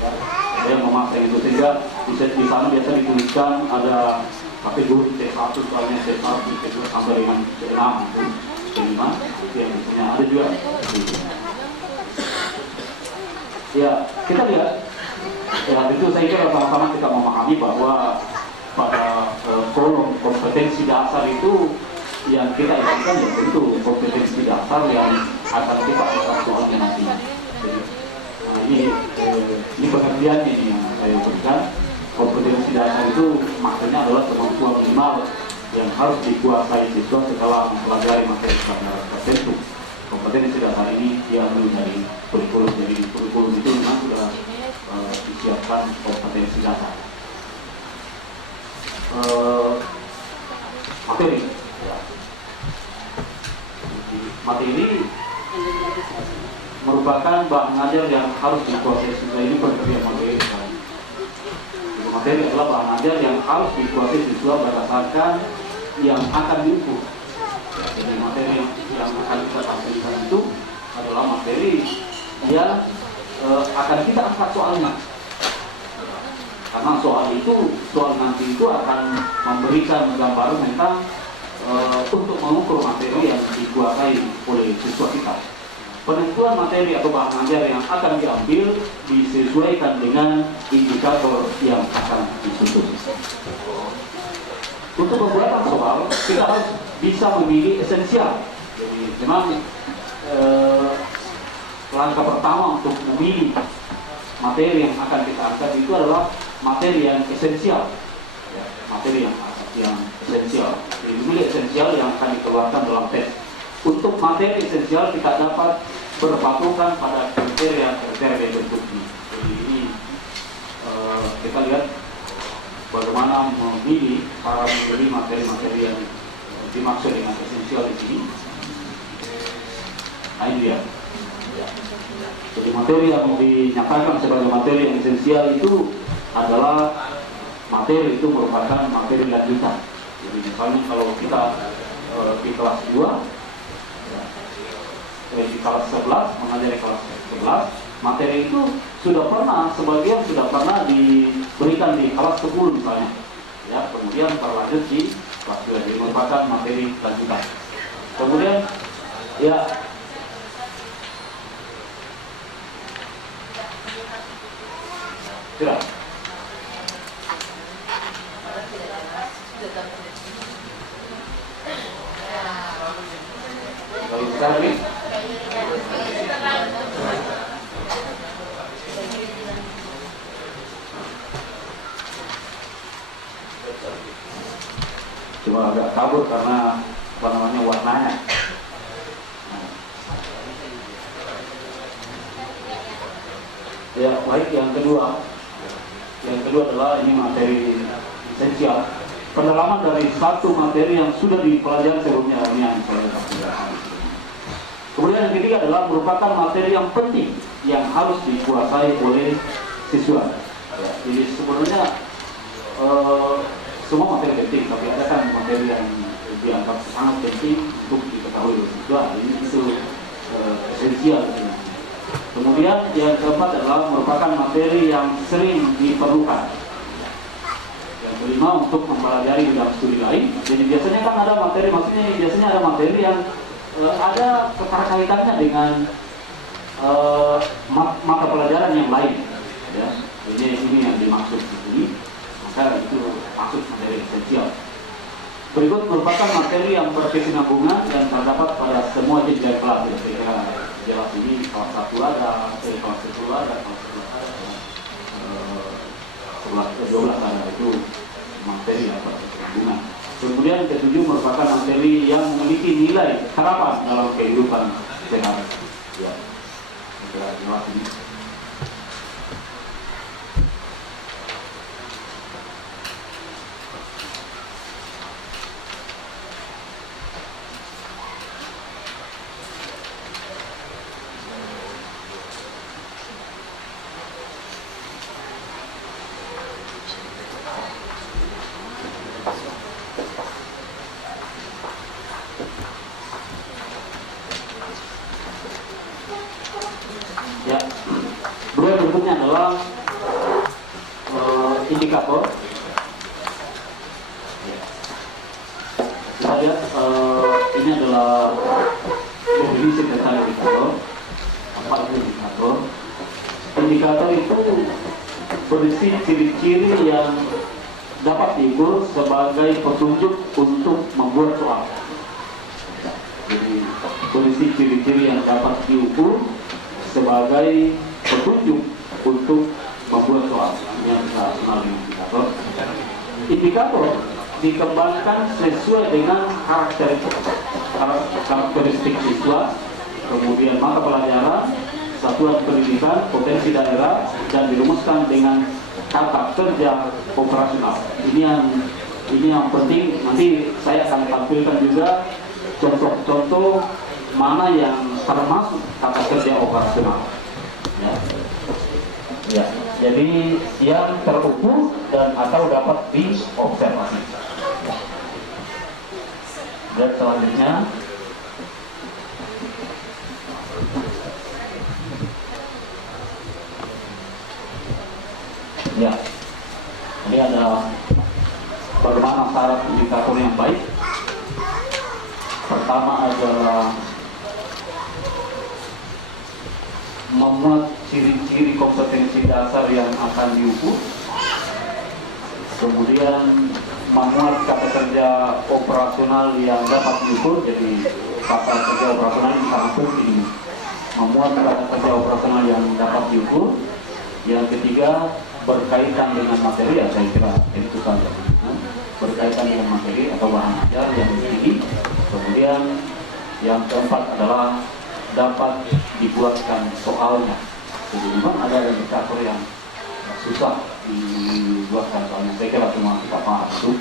ya. Ada yang memasang itu, sehingga di sana biasa dituliskan ada kategori C1 soalnya C1 sampai dengan C6 itu C5 itu yang biasanya ada juga gitu. Ya, kita lihat ya, itu saya kira sama-sama kita memahami bahwa pada kolom kompetensi dasar itu yang kita inginkan ya tentu kompetensi dasar yang akan kita angkat soalnya nanti. Jadi, ini pengertian ini yang saya berikan. Kompetensi dasar itu maksudnya adalah kemampuan minimal yang harus dikuasai siswa setelah mempelajari materi pelajaran tertentu. Kompetensi dasar ini diambil dari kurikulum. Jadi kurikulum itu memang sudah disiapkan kompetensi dasar. Materi. Materi merupakan bahan ajar yang harus dikuasai siswa. Ini pengertian materi. Materi adalah bahan ajar yang harus dikuasai siswa berdasarkan yang akan diukur. Jadi materi yang akan kita tampilkan itu adalah materi yang akan kita angkat soalnya. Karena soal nanti itu akan memberikan gambaran tentang untuk mengukur materi yang dikuasai oleh siswa kita. Penentuan materi atau bahan ajar yang akan diambil disesuaikan dengan indikator yang akan disusun. Untuk pembuatan soal, kita harus bisa memilih esensial. Jadi memang langkah pertama untuk memilih materi yang akan kita angkat itu adalah materi yang esensial. Ya, materi yang esensial. Jadi memilih esensial yang akan dikeluarkan dalam tes. Untuk materi esensial kita dapat berpatokan pada kriteria berikut ini. Jadi ini kita lihat bagaimana memilih, cara memilih materi-materi yang dimaksud dengan esensial di sini. Nah, ini dia. Jadi materi yang dinyatakan sebagai materi yang esensial itu adalah materi itu merupakan materi lanjutan. Jadi misalnya kalau kita di kelas 2, di kelas 11, mengajari kelas 11, materi itu sebagian sudah pernah diberikan di kelas 10 misalnya. Ya, kemudian berlanjut di kelas 2, jadi merupakan materi lanjutan. Kemudian ya sudah. Kalau sekali cuma agak kabur karena warnanya. Ya, baik, yang kedua adalah ini materi esensial, pendalaman dari satu materi yang sudah dipelajari sebelumnya. Ini yang saya sampaikan. Kemudian yang ketiga adalah merupakan materi yang penting yang harus dikuasai oleh siswa. Ya, jadi sebenarnya semua materi penting, tapi ada kan materi yang dianggap sangat penting untuk diketahui oleh siswa. Ini itu esensial. Kemudian yang keempat adalah merupakan materi yang sering diperlukan. Yang kelima, untuk mempelajari bidang studi lain. Jadi biasanya kan ada materi, biasanya ada materi yang ada keterkaitannya dengan mata pelajaran yang lain. Ya, ini yang dimaksud di sini. Maka itu maksud materi esensial. Berikut merupakan materi yang berkesinambungan dan terdapat pada semua jenjang kelas. Ya, saya kira jelas ini kelas 1 ada, kelas 10 ada, kelas 11 ada, 12 ada, itu materi yang berkesinambungan. Kemudian ketujuh merupakan materi yang memiliki nilai harapan dalam kehidupan sehari. Ya, saya kira jelas ini. Ya, dua berikutnya adalah indikator. Kita lihat ini adalah definisi tentang indikator. Apa itu indikator? Indikator itu berisi ciri-ciri yang dapat diukur sebagai petunjuk untuk membuat soal. Jadi berisi ciri-ciri yang dapat diukur sebagai petunjuk untuk membuat soal yang kita kenal indikator. Indikator dikembangkan sesuai dengan karakteristik siswa, kemudian mata pelajaran, satuan pendidikan, potensi daerah, dan dirumuskan dengan kata kerja operasional. Ini yang penting. Nanti saya akan tampilkan juga contoh-contoh mana yang termasuk kata kerja operasional. Ya. Ya. Jadi yang terukur dan atau dapat diobservasi. Dan selanjutnya ya, ini ada bagaimana syarat indikator yang baik. Pertama adalah memuat ciri-ciri kompetensi dasar yang akan diukur, kemudian memuat kata kerja operasional yang dapat diukur. Jadi kata kerja operasional ini masuk ini, memuat kata kerja operasional yang dapat diukur. Yang ketiga, berkaitan dengan materi, ya saya kira itu saja, berkaitan dengan materi atau bahan ajar yang tinggi. Kemudian yang keempat adalah dapat dibuatkan soalnya. Jadi memang ada indikator yang susah dibuatkan soalnya. Saya kira cuma kita paham itu.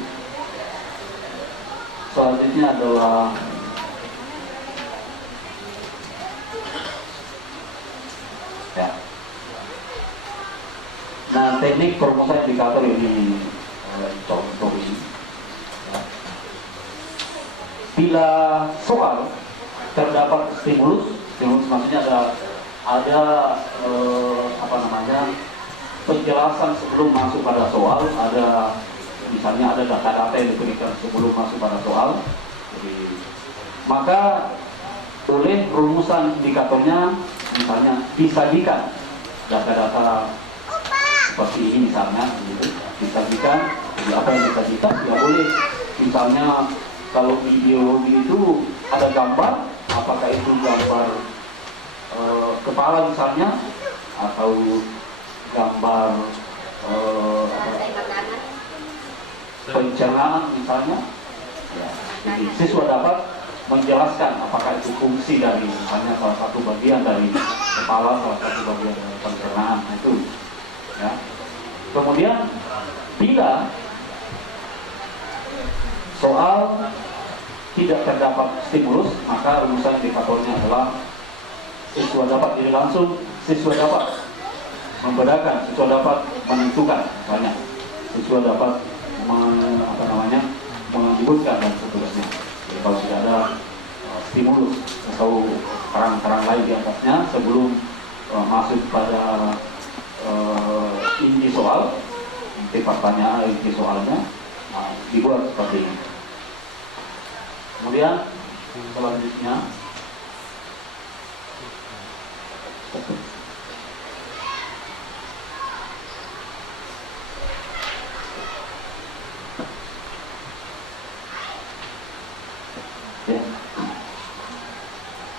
selanjutnya adalah ya. Nah, teknik perumusan indikator ini contoh ini. Ya. Bila soal terdapat stimulus maksudnya ada apa namanya, penjelasan sebelum masuk pada soal, ada misalnya ada data-data yang diberikan sebelum masuk pada soal. Jadi, maka oleh rumusan indikatornya misalnya disajikan data-data seperti ini misalnya, gitu, disajikan. Jadi apa yang disajikan tidak boleh, misalnya kalau ideologi itu ada gambar, apakah itu gambar kepala misalnya, atau gambar pencernaan misalnya, ya. Jadi siswa dapat menjelaskan apakah itu fungsi dari misalnya salah satu bagian dari kepala, salah satu bagian dari pencernaan, itu ya. Kemudian bila soal tidak terdapat stimulus, maka rumusan indikatornya adalah siswa dapat, jadi langsung siswa dapat membedakan, siswa dapat menentukan, misalnya siswa dapat menyebutkan dan seterusnya. Jadi kalau tidak ada stimulus atau terang-terang lain di atasnya sebelum masuk pada inti soal, inti pertanyaan, inti soalnya, dibuat seperti ini. Kemudian selanjutnya ya.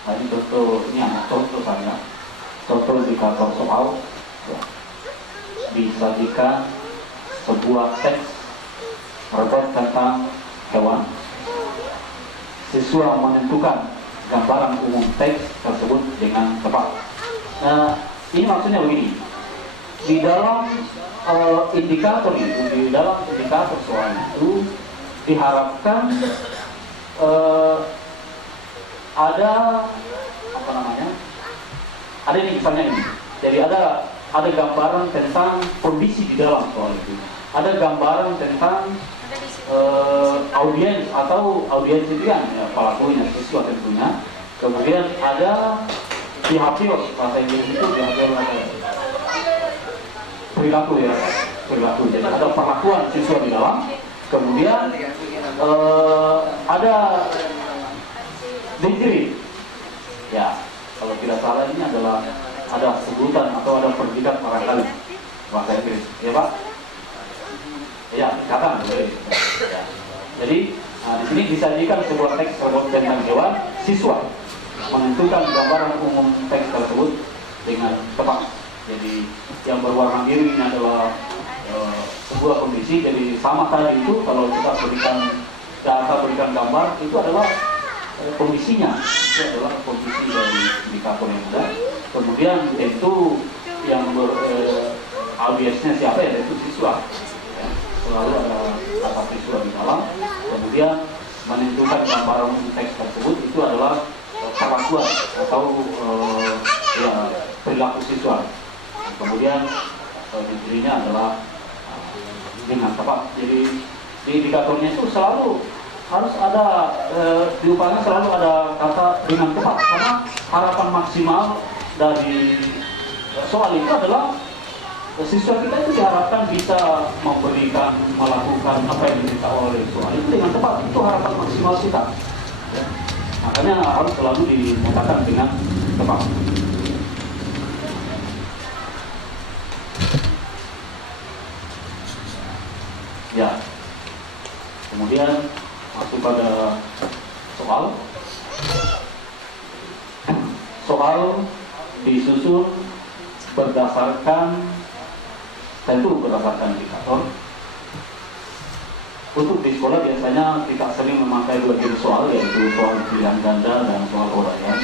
Nah, ini contoh, ini anak contoh saya, contoh indikator soal ya. Disajikan sebuah teks rebut tentang hewan. Siswa menentukan gambaran umum teks tersebut dengan tepat. Nah, ini maksudnya begini. Di dalam indikator itu, di dalam indikator soal itu diharapkan ada apa namanya? Ada ini misalnya ini. Jadi ada gambaran tentang kondisi di dalam soal itu. Ada gambaran tentang audiens atau audiens itu kan ya, pelakunya siswa tentunya. Kemudian ada behavior, bahasa Inggris itu behavior ada perilaku ya, perilaku. Jadi ada perlakuan siswa di dalam. Kemudian ada degree. Ya, kalau tidak salah ini adalah ada sebutan atau ada predikat barangkali bahasa Inggris, ya Pak? Ya, katakan. Ya. Jadi di sini disajikan sebuah teks tersebut tentang hewan, siswa menentukan gambaran umum teks tersebut dengan tepat. Jadi yang berwarna biru ini adalah sebuah kondisi. Jadi sama tadi itu kalau kita berikan data, berikan gambar, itu adalah kondisinya, itu adalah kondisi dari indikator yang ada. Kemudian tentu yang audiensnya siapa ya, itu siswa. Selalu ada kata siswa di dalam. Kemudian menentukan gambaran teks tersebut itu adalah perlakuan atau ya, perilaku siswa. Kemudian intinya adalah dengan tepat. Jadi di indikatornya itu selalu harus ada diupahnya selalu ada kata dengan tepat, karena harapan maksimal dari soal itu adalah siswa kita itu diharapkan bisa melakukan apa yang diminta oleh soal itu dengan tepat. Itu harapan maksimal kita ya. Makanya harus selalu dinyatakan dengan tepat. Ya, kemudian masuk pada soal disusun berdasarkan indikator. Untuk di sekolah biasanya kita sering memakai dua jenis soal, yaitu soal pilihan ganda dan soal uraian.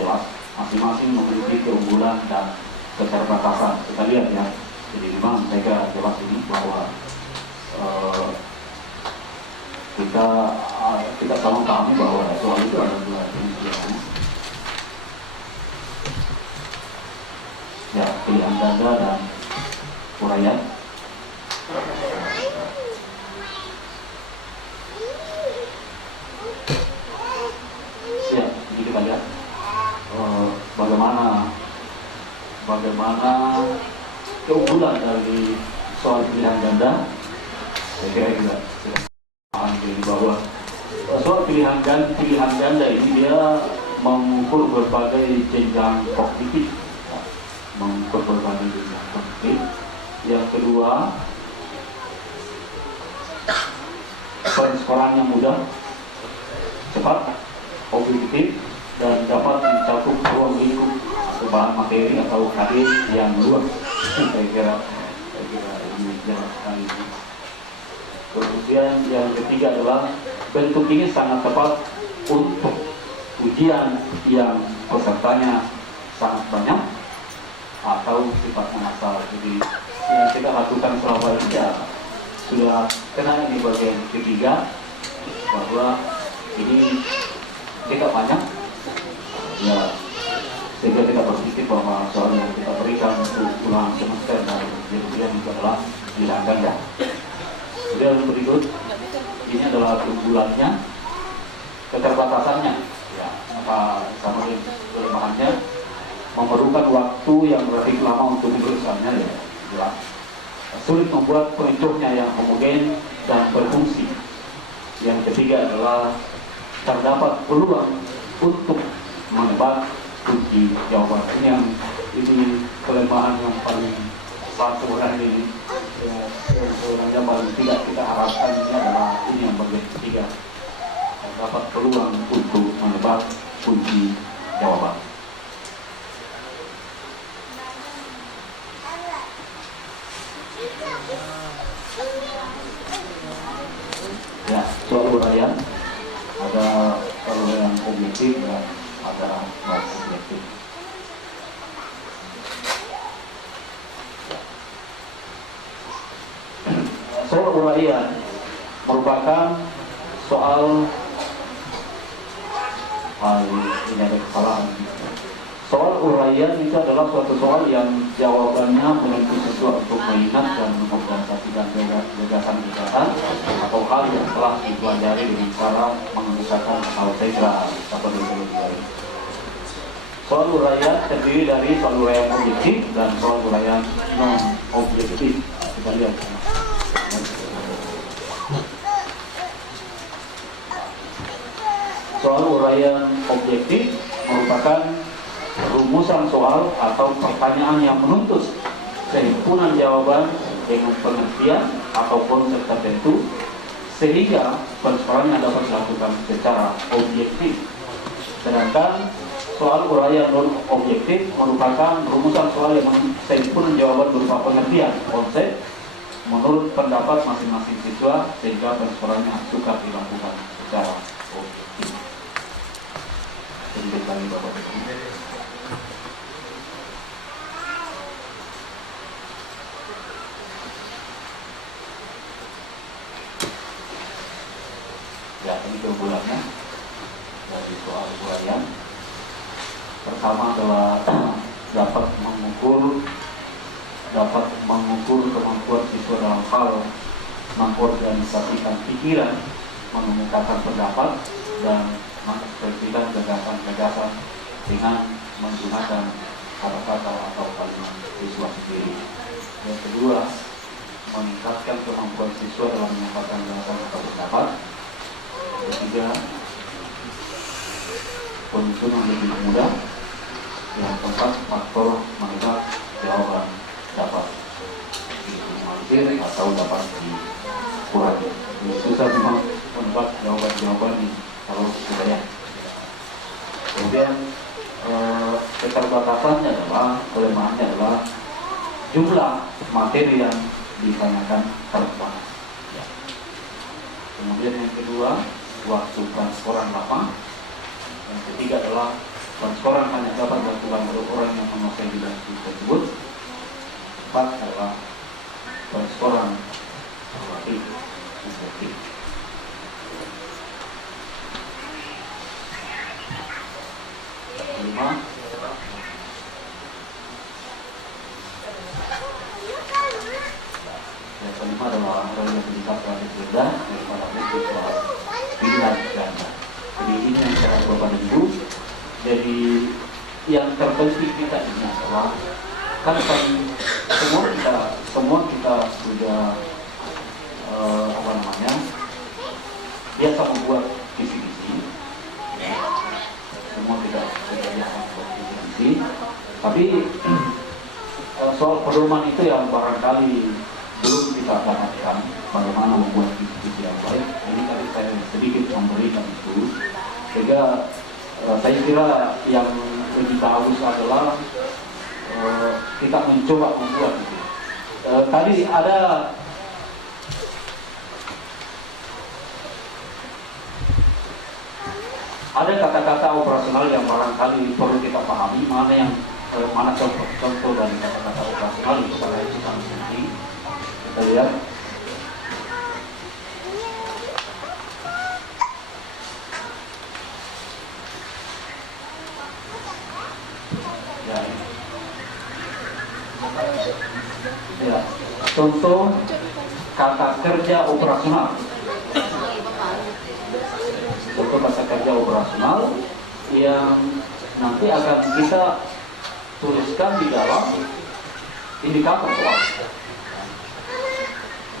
Jelas masing-masing memiliki keunggulan dan keterbatasan. Kita lihat ya. Jadi memang saya jelas ini bahwa kita sama pahami bahwa soal itu ada dua jenis. Ya, pilihan ganda dan uraian. Ya, ini kita lihat bagaimana keunggulan dari soal pilihan ganda. Saya kira juga di bawah soal pilihan ganda ini dia mengukur berbagai jenjang kognitif, mengukur berbagai jenjang kognitif. Yang kedua, penskorannya mudah, cepat, objektif, dan dapat mencakup ruang lingkup atau bahan materi atau karir yang luas. Saya kira ini jelas sekali. Kemudian yang ketiga adalah bentuk ini sangat tepat untuk ujian yang pesertanya sangat banyak atau sifatnya asal. Jadi yang kita lakukan selama ini ya sudah kena ini bagian ketiga, bahwa ini kita banyak ya, sehingga kita berpikir bahwa soal yang kita berikan untuk ulang semester dan kemudian itu adalah pilihan ganda. Kemudian berikut ini adalah keunggulannya, keterbatasannya ya, apa sama dengan kelemahannya, memerlukan waktu yang relatif lama untuk menuliskannya ya, sulit membuat perintuhnya yang homogen dan berfungsi. Yang ketiga adalah terdapat peluang untuk menebak kunci jawaban. Ini kelemahan yang paling satu orang ini ya, yang paling tidak kita harapkan ini adalah ini yang bagian ketiga, terdapat peluang untuk menebak kunci jawaban. Ya, soal uraian ada kalau yang objektif dan ada non objektif. Soal uraian merupakan soal ini ada kesalahan. Soal uraian itu adalah suatu soal yang jawabannya menentu sesuatu untuk mengingat dan mengorganisasikan gagasan-gagasan atau hal yang telah dipelajari dengan cara mengemukakan algebra atau metodologi. Soal uraian terdiri dari soal uraian objektif dan soal uraian non objektif. Kita lihat. Soal uraian objektif merupakan rumusan soal atau pertanyaan yang menuntut kehimpunan jawaban dengan pengertian atau konsep tertentu sehingga pensoalannya dapat dilakukan secara objektif. Sedangkan soal uraian non objektif merupakan rumusan soal yang kehimpunan jawaban berupa pengertian konsep menurut pendapat masing-masing siswa sehingga pensoalannya sukar dilakukan secara objektif. Sedikit lagi Bapak Ibu. Ya, ini keunggulannya dari soal uraian. Pertama adalah dapat mengukur kemampuan siswa dalam hal mengorganisasikan pikiran, mengemukakan pendapat, dan mengekspresikan gagasan-gagasan dengan menggunakan kata-kata atau kalimat siswa sendiri. Yang kedua, meningkatkan kemampuan siswa dalam menyampaikan gagasan atau pendapat. Ketiga, penyusunan lebih mudah. Yang keempat, faktor menebak jawaban dapat diminimalisir atau dapat dikurangi. Susah memang menebak jawaban ini kalau kita ya. Kemudian keterbatasannya adalah, kelemahannya adalah jumlah materi yang ditanyakan terbatas. Ya. Kemudian yang kedua, waktu transkoran lama. Yang ketiga adalah transkoran hanya dapat dilakukan oleh orang yang menguasai bidang tersebut. Empat adalah transkoran relatif subjektif. adalah orang yang bisa lebih rendah daripada untuk soal pilihan ganda. Jadi ini yang saya Bapak dan Ibu. Jadi yang terpenting kita ini adalah kan semua kita sudah biasa membuat visi-visi, semua tidak biasa membuat visi-visi, tapi soal pedoman itu yang barangkali belum kita dapatkan bagaimana membuat visi-visi yang baik. Ini tadi saya sedikit memberikan itu, sehingga saya kira yang lebih bagus adalah kita mencoba membuat itu. Tadi ada kata-kata operasional yang barangkali perlu kita pahami, mana contoh dari kata-kata operasional itu pada itu sangat penting. Kita lihat. Ya, contoh kata kerja operasional. Contoh kata kerja operasional yang nanti akan kita tuliskan di dalam indikator soal,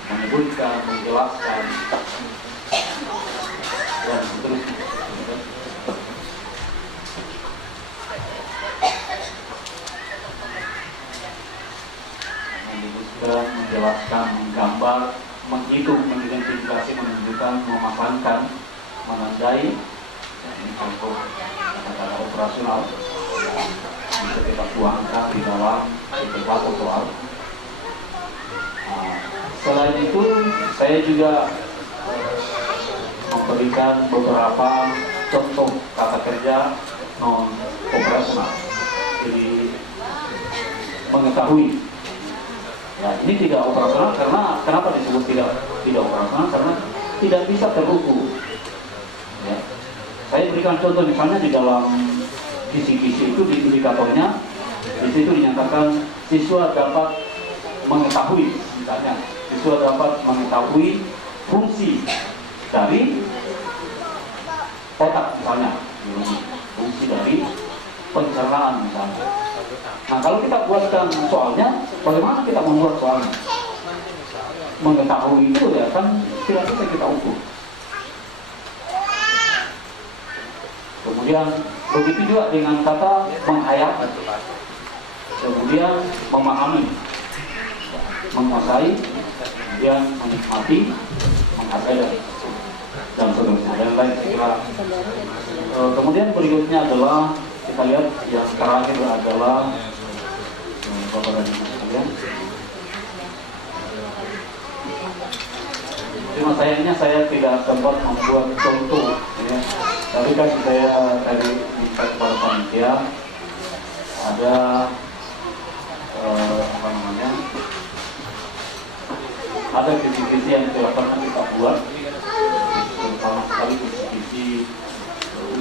menyebutkan, menjelaskan, dan seterusnya. Menyebutkan, menjelaskan, menggambar, menghitung, mengidentifikasi, menunjukkan, memasangkan, menandai. Ini contoh kata-kata operasional bisa kita tuangkan di dalam indikator soal. Selain itu, saya juga memberikan beberapa contoh kata kerja non operasional. Jadi mengetahui. Ya, ini tidak operasional karena kenapa disebut tidak operasional? Karena tidak bisa terukur. Ya. Saya berikan contoh misalnya di dalam kisi-kisi itu di indikatornya, di situ dinyatakan siswa dapat mengetahui, misalnya siswa dapat mengetahui fungsi dari otak misalnya, fungsi dari pencernaan misalnya. Nah, kalau kita buatkan soalnya, bagaimana kita membuat soalnya? Mengetahui itu ya kan tidak bisa kita ukur. Kemudian begitu juga dengan kata menghayati, kemudian memahami, menguasai, kemudian menikmati, menghargai dan seterusnya dan lain segala. Kemudian berikutnya adalah kita lihat yang terakhir adalah Bapak dan Ibu sekalian. Cuma sayangnya saya tidak sempat membuat contoh, ya. Tapi kan saya tadi minta kepada panitia ada ada visi-visi yang telah pernah kita buat, terutama sekali visi-visi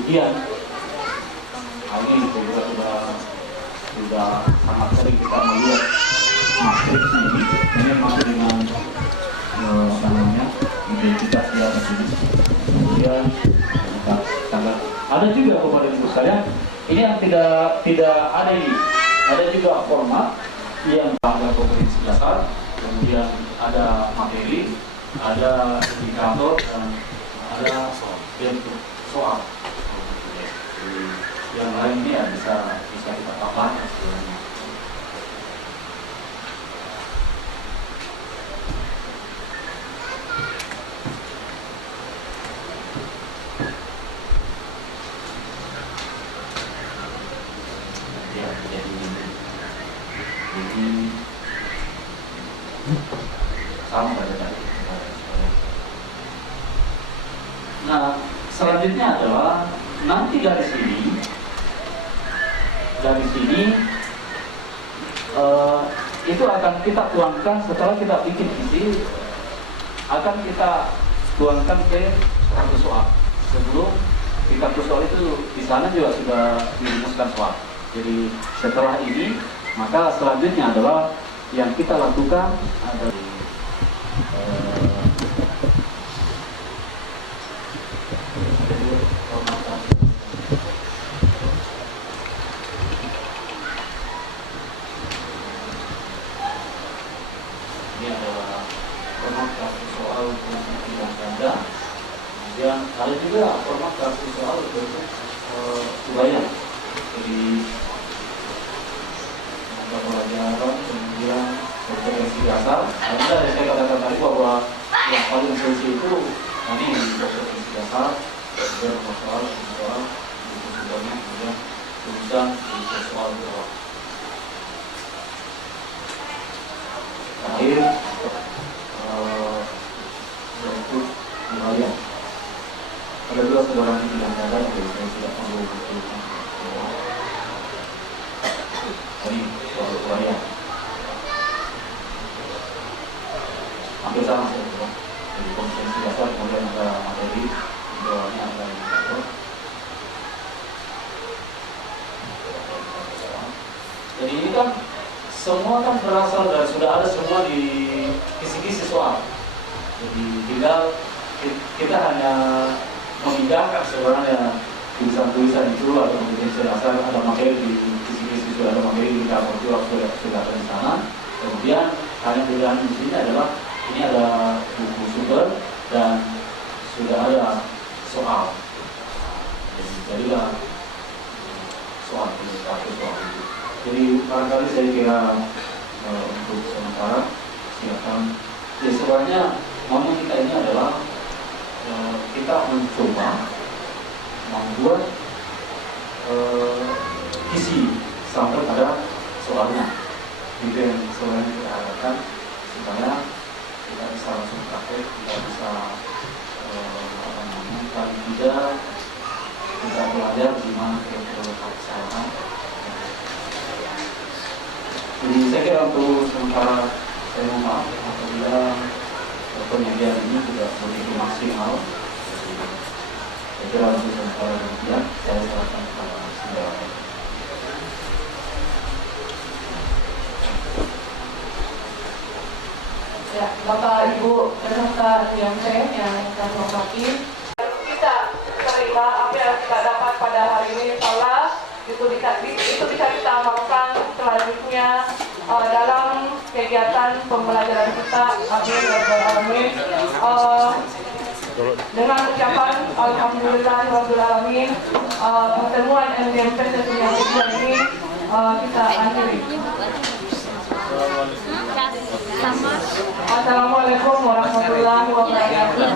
ujian. Nah, ini juga sudah sangat sering kita melihat matriksnya ini masih dengan identitas di atas ini. Kemudian ada juga kepada ibu saya ini yang tidak ada ini. Ada juga format yang ada kompetensi dasar, kemudian ada materi, ada indikator, dan ada bentuk soal. Yang lainnya bisa kita tambahkan. Nah, selanjutnya adalah nanti dari sini itu akan kita tuangkan setelah kita bikin visi, akan kita tuangkan ke kartu soal. Sebelum di kartu soal itu di sana juga sudah dirumuskan soal. Jadi setelah ini maka selanjutnya adalah yang kita lakukan adalah Ini adalah format kartu soal untuk pilihan ganda. Kemudian ada juga format kartu soal untuk Ubaya. Jadi pelajaran kemudian kompetensi dasar. Ada yang saya katakan tadi bahwa yang paling esensi itu tadi kompetensi dasar, kemudian soal, kemudian tulisan, soal jawab. Terakhir untuk Ubaya. Ada dua saudara di bidang ganda, jadi saya tidak perlu menunjukkan. Tadi soal Ubaya hampir sama saya kira. Jadi kompetensi dasar, kemudian ada materi, di bawahnya ada indikator. Jadi ini kan semua kan berasal dari sudah ada semua di kisi-kisi soal. Jadi tinggal kita hanya memindahkan sebenarnya tulisan-tulisan itu atau kompetensi dasar, ada materi di kisi-kisi, sudah ada materi di indikator sudah ada di sana. Kemudian hanya pilihan di sini adalah ini ada buku sumber dan sudah ada soal. Jadilah soal itu. Jadi barangkali saya kira untuk sementara silakan. Ya sebenarnya maunya kita ini adalah kita mencoba membuat isi sampai pada soalnya. Itu yang sebenarnya kita harapkan supaya kita bisa langsung praktek, kita bisa paling tidak kita belajar gimana kira-kira kesalahan. Jadi saya kira untuk sementara saya mohon maaf apabila penyajian ini tidak begitu maksimal. Saya kira untuk sementara demikian saya serahkan kepada saudara. Ya, Bapak Ibu peserta IMC yang kami hormati, kita terima apa yang kita dapat pada hari ini, insyaallah itu bisa kita amalkan selanjutnya dalam kegiatan pembelajaran kita. Amin ya rabbal alamin. Dengan ucapan alhamdulillahirabbil alamin, pertemuan MDMP sesi yang kedua ini kita akhiri. Assalamualaikum warahmatullahi wabarakatuh.